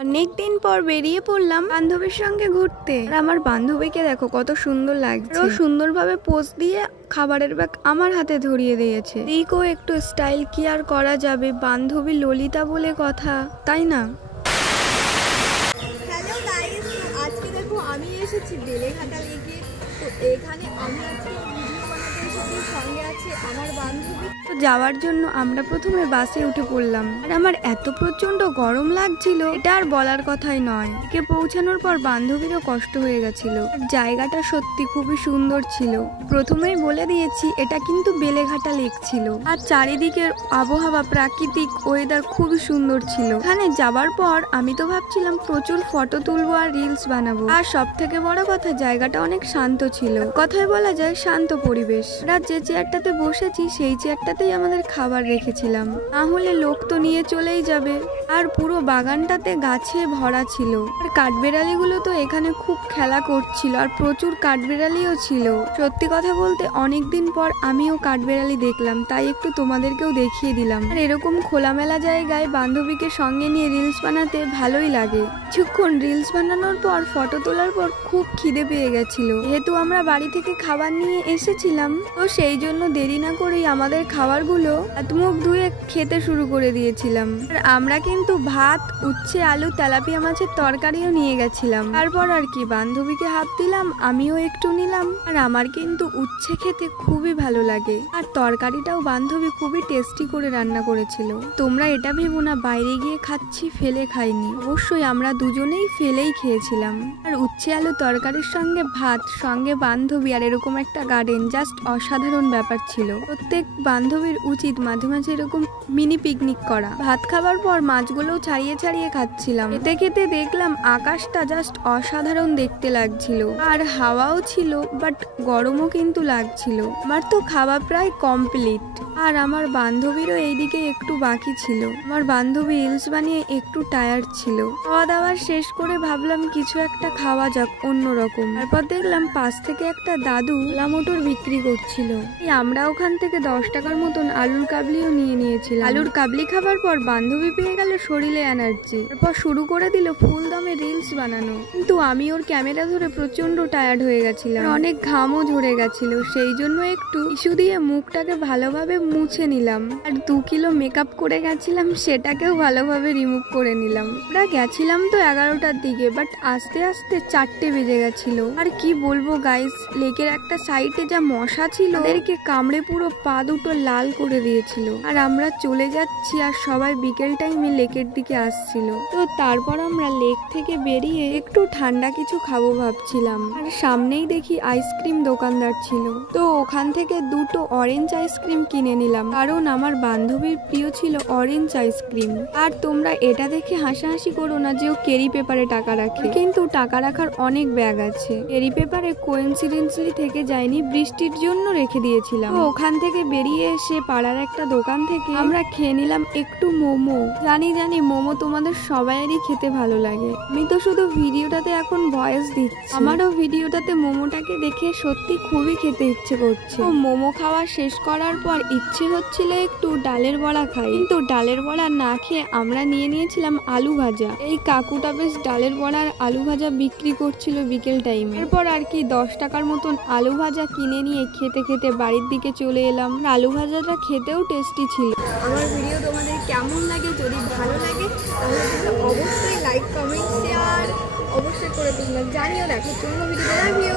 অনেকদিন পর বেরিয়ে পড়লাম বান্ধবীর সঙ্গে ঘুরতে। আর আমার বান্ধবীকে দেখো কত সুন্দর লাগছে, ও সুন্দরভাবে পোজ দিয়ে খাবারের ব্যাগ আমার হাতে ধরিয়ে দিয়েছে। দিকও একটু স্টাইল কি আর করা যাবে, বান্ধবী ললিতা বলে কথা, তাই না? হ্যালো গাইস, আজকে দেখো আমি এসেছি বেলেঘাটা লেকে। তো এখানে আমি আজকে ভিডিও বানাতে এসেছি, সঙ্গে আছে আমার বান্ধবী। তো যাওয়ার জন্য আমরা প্রথমে বাসে উঠে পড়লাম। আর আমার এত প্রচন্ড গরম লাগছিল, এটা আর বলার কথাই নয়। একে পৌঁছানোর পর বান্ধবীরও কষ্ট হয়ে গেছিল। জায়গাটা সত্যি খুবই সুন্দর ছিল। প্রথমেই বলে দিয়েছি এটা কিন্তু বেলেঘাটা লেক ছিল। আর চারিদিকের আবহাওয়া, প্রাকৃতিক ওয়েদার খুবই সুন্দর ছিল। এখানে যাবার পর আমি তো ভাবছিলাম প্রচুর ফটো তুলবো আর রিলস বানাবো। আর সব থেকে বড় কথা, জায়গাটা অনেক শান্ত ছিল। কথায় বলা যায় শান্ত পরিবেশ। আর যে চেয়ারটাতে বসেছি সেই চেয়ারটাতেই আমাদের খাবার রেখেছিলাম, না হলে লোক তো নিয়ে চলেই যাবে। আর পুরো বাগানটাতে গাছে ভরা ছিল। আর কাঠবেড়ালিগুলো তো এখানে খুব খেলা করছিল, আর প্রচুর কাঠবেড়ালিও ছিল। সত্যি কথা বলতে অনেকদিন পর আমিও কাঠবেড়ালি দেখলাম, তাই একটু তোমাদেরকেও দেখিয়ে দিলাম। আর এরকম খোলামেলা জায়গায় বান্ধবীকে সঙ্গে নিয়ে রিলস বানাতে ভালোই লাগে। কিছুক্ষণ রিলস বানানোর পর, ফটো তোলার পর খুব খিদে পেয়ে গেছিল। যেহেতু আমরা বাড়ি থেকে খাবার নিয়ে এসেছিলাম, তো সেই জন্য দেরি না করেই আমাদের খাবারগুলো হাত মুখ ধুয়ে খেতে শুরু করে দিয়েছিলাম। আর আমরা কিন্তু ভাত, উচ্ছে, আলু, তেলাপিয়া মাছের তরকারিও নিয়ে গেছিলাম। তারপর আর কি, বান্ধবীকে হাফ দিলাম, আমিও একটু নিলাম। আর আমার কিন্তু উচ্ছে খেতে খুবই ভালো লাগে। আর তরকারিটাও বান্ধবী খুবই টেস্টি করে রান্না করেছিল। তোমরা এটা ভেবো না বাইরে গিয়ে খাচ্ছি, ফেলে খাইনি। অবশ্যই আমরা দুজনেই ফেলেই খেয়েছিলাম। আর উচ্ছে আলু তরকারির সঙ্গে ভাত, সঙ্গে বান্ধবী, আর এরকম একটা গার্ডেন, জাস্ট অসাধারণ ব্যাপার ছিল। প্রত্যেক বান্ধবীর উচিত মাঝে মাঝে এরকম মিনি পিকনিক করা। ভাত খাবার পর মাছগুলো ছাড়িয়ে ছাড়িয়ে খাচ্ছিলাম। খেতে খেতে দেখলাম আকাশটা জাস্ট অসাধারণ দেখতে লাগছিল। আর হাওয়াও ছিল, বাট গরমও কিন্তু লাগছিল। আমার তো খাওয়া প্রায় কমপ্লিট। আর আমার বান্ধবীরও এইদিকে একটু বাকি ছিল। আমার বান্ধবী রিলস বানিয়ে একটু টায়ার্ড ছিল। খাওয়া দাওয়া শেষ করে ভাবলাম কিছু একটা খাওয়া যাক অন্যরকম। তারপর দেখলাম পাশ থেকে একটা দাদু ছোলা মটর বিক্রি করছিল। আমরা ওখান থেকে 10 টাকার মতন আলুর কাবলিও নিয়ে নিয়েছিলাম। আলুর কাবলি খাবার পর বান্ধবী পেয়ে গেল শরীরে এনার্জি। তারপর শুরু করে দিল ফুল দমে রিলস বানানো। কিন্তু আমি ওর ক্যামেরা ধরে প্রচন্ড টায়ার্ড হয়ে গেছিলাম, অনেক ঘামও ঝরে গেছিল। সেই জন্য একটু টিস্যু দিয়ে মুখটাকে ভালোভাবে মুছে নিলাম। আর 2 কিলো মেকআপ করে গেছিলাম, সেটাকেও ভালোভাবে রিমুভ করে নিলাম। আমরা গেছিলাম তো 11টার দিকে, বাট আস্তে আস্তে 4টে বেজে গেছিল। আর কি বলবো গাইস, লেকের একটা সাইডে যা মশা ছিল, ওদেরকে কামড়ে পুরো পা দুটো লাল করে দিয়েছিল। আর আমরা চলে যাচ্ছি, আর সবাই বিকেল টাইমে লেকের দিকে আসছিল। তো তারপর আমরা লেক থেকে বেরিয়ে একটু ঠান্ডা কিছু খাবো ভাবছিলাম। আর সামনেই দেখি আইসক্রিম দোকানদার ছিল, তো ওখান থেকে 2টো অরেঞ্জ আইসক্রিম কিনে নিলাম, কারণ আমার বান্ধবীর প্রিয় ছিল অরেঞ্জ আইসক্রিম। আর তোমরা এটা দেখে হাসাহাসি করো না যে ও ক্যারি পেপারে টাকা রাখে, কিন্তু টাকা রাখার অনেক ব্যাগ আছে। ক্যারি পেপারে কোইন্সিডেন্টালি থেকে যায়নি, বৃষ্টির জন্য রেখে দিয়েছিলাম। তো ওখান থেকে বেরিয়ে এসে পাড়ার একটা দোকান থেকে আমরা খেয়ে নিলাম একটু মোমো। জানি মোমো তোমাদের সবাইয়েরই খেতে ভালো লাগে। আমি তো শুধু ভিডিওটাতে এখন ভয়েস দিচ্ছি, আমারও ভিডিওটাতে মোমোটাকে দেখে সত্যি খুবই খেতে ইচ্ছে করছে। মোমো খাওয়া শেষ করার পর ইচ্ছে হচ্ছিল একটু ডালের বড়া খাই, কিন্তু ডালের বড়া না খেয়ে আমরা নিয়ে নিয়েছিলাম আলু ভাজা। এই কাকুটা বেশ ডালের বড়া আর আলু ভাজা বিক্রি করছিল বিকেল টাইমে। এরপর আর কি 10 টাকার মতন আলু ভাজা কিনে নিয়ে খেতে খেতে বাড়ির দিকে চলে এলাম। আলু ভাজাটা খেতেও টেস্টি ছিল। আমার ভিডিও তোমাদের কেমন লাগে? যদি ভালো লাগে তাহলে তোমরা অবশ্যই লাইক, কমেন্ট, শেয়ার অবশ্যই করে তোমরা জানিও। দেখার জন্য ভিডিও।